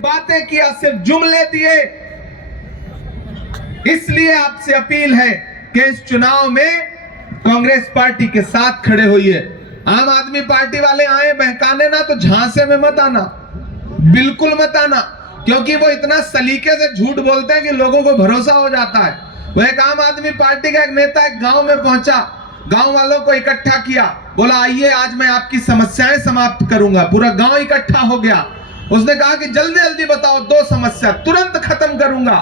बातें किया, सिर्फ जुमले दिए। इसलिए आपसे अपील है कि इस चुनाव में कांग्रेस पार्टी के साथ खड़े होइए। आम आदमी पार्टी वाले आए बहकाने ना, तो झांसे में मत आना, बिल्कुल मत आना, क्योंकि वो इतना सलीके से झूठ बोलते हैं कि लोगों को भरोसा हो जाता है। वो एक आम आदमी पार्टी का एक नेता एक गांव में पहुंचा, गांव वालों को इकट्ठा किया, बोला आइए आज मैं आपकी समस्याएं समाप्त करूंगा। पूरा गांव इकट्ठा हो गया। उसने कहा कि जल्दी जल्दी बताओ, 2 समस्या तुरंत खत्म करूंगा।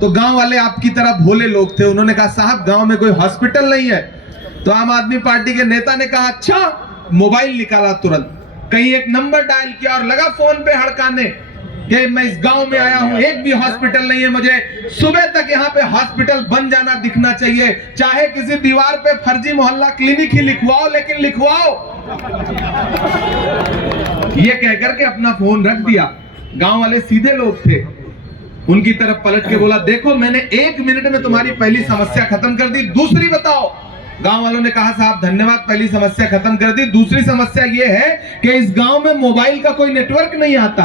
तो गांव वाले आपकी तरह भोले लोग थे, उन्होंने कहा साहब गांव में कोई हॉस्पिटल नहीं है। तो आम आदमी पार्टी के नेता ने कहा अच्छा। मोबाइल निकाला तुरंत, कहीं एक नंबर डायल किया और लगा फोन पे हड़काने कि मैं इस गांव में आया हूं, एक भी हॉस्पिटल नहीं है, मुझे सुबह तक यहां पे हॉस्पिटल बन जाना दिखना चाहिए, चाहे किसी दीवार पे फर्जी मोहल्ला क्लिनिक ही लिखवाओ, लेकिन लिखवाओ। ये कहकर के अपना फोन रख दिया। गांव वाले सीधे लोग थे, उनकी तरफ पलट के बोला देखो मैंने 1 मिनट में तुम्हारी पहली समस्या खत्म कर दी, दूसरी बताओ। गांव वालों ने कहा साहब धन्यवाद, पहली समस्या खत्म कर दी, दूसरी समस्या ये है कि इस गांव में मोबाइल का कोई नेटवर्क नहीं आता।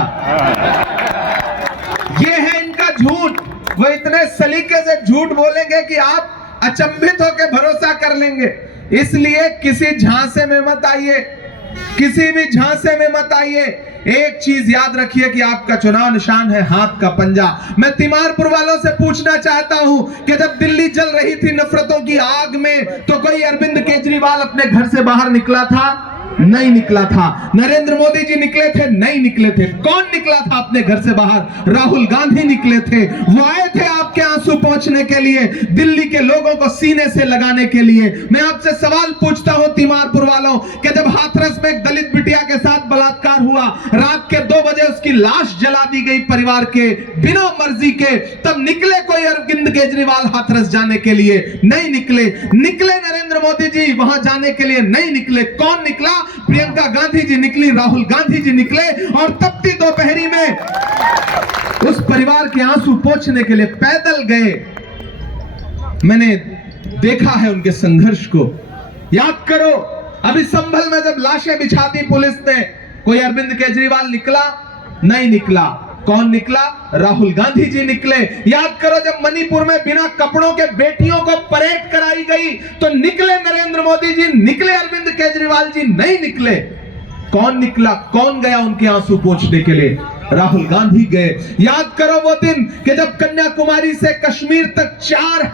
ये है इनका झूठ। वो इतने सलीके से झूठ बोलेंगे कि आप अचंभित होकर भरोसा कर लेंगे। इसलिए किसी झांसे में मत आइए, किसी भी झांसे में मत आइए। एक चीज याद रखिए कि आपका चुनाव निशान है हाथ का पंजा। मैं तिमारपुर वालों से पूछना चाहता हूं कि जब दिल्ली जल रही थी नफरतों की आग में, तो कोई अरविंद केजरीवाल अपने घर से बाहर निकला था? नहीं निकला था। नरेंद्र मोदी जी निकले थे? नहीं निकले थे। कौन निकला था अपने घर से बाहर? राहुल गांधी निकले थे। वो आए थे आपके आंसू पहुंचने के लिए, दिल्ली के लोगों को सीने से लगाने के लिए। मैं आपसे सवाल पूछता हूं तिमारपुर वालों कि जब हाथरस में एक दलित बिटिया के साथ बलात्कार हुआ, रात के 2 बजे उसकी लाश जला दी गई परिवार के बिना मर्जी के, तब निकले कोई अरविंद केजरीवाल हाथरस जाने के लिए? नहीं निकले। निकले नरेंद्र मोदी जी वहां जाने के लिए? नहीं निकले। कौन निकला? प्रियंका गांधी जी निकली, राहुल गांधी जी निकले, और तपती दोपहरी में उस परिवार के आंसू पोंछने के लिए पैदल गए। मैंने देखा है उनके संघर्ष को। याद करो अभी संभल में जब लाशें बिछा दी पुलिस ने, कोई अरविंद केजरीवाल निकला? नहीं निकला। कौन निकला? राहुल गांधी जी निकले। याद करो जब मणिपुर में बिना कपड़ों के बेटियों को परेड कराई गई, तो निकले नरेंद्र मोदी जी, निकले अरविंद केजरीवाल जी? नहीं निकले। कौन निकला? कौन गया उनके आंसू पोंछने के लिए? राहुल गांधी गए। याद करो वो दिन कि जब कन्याकुमारी से कश्मीर तक 4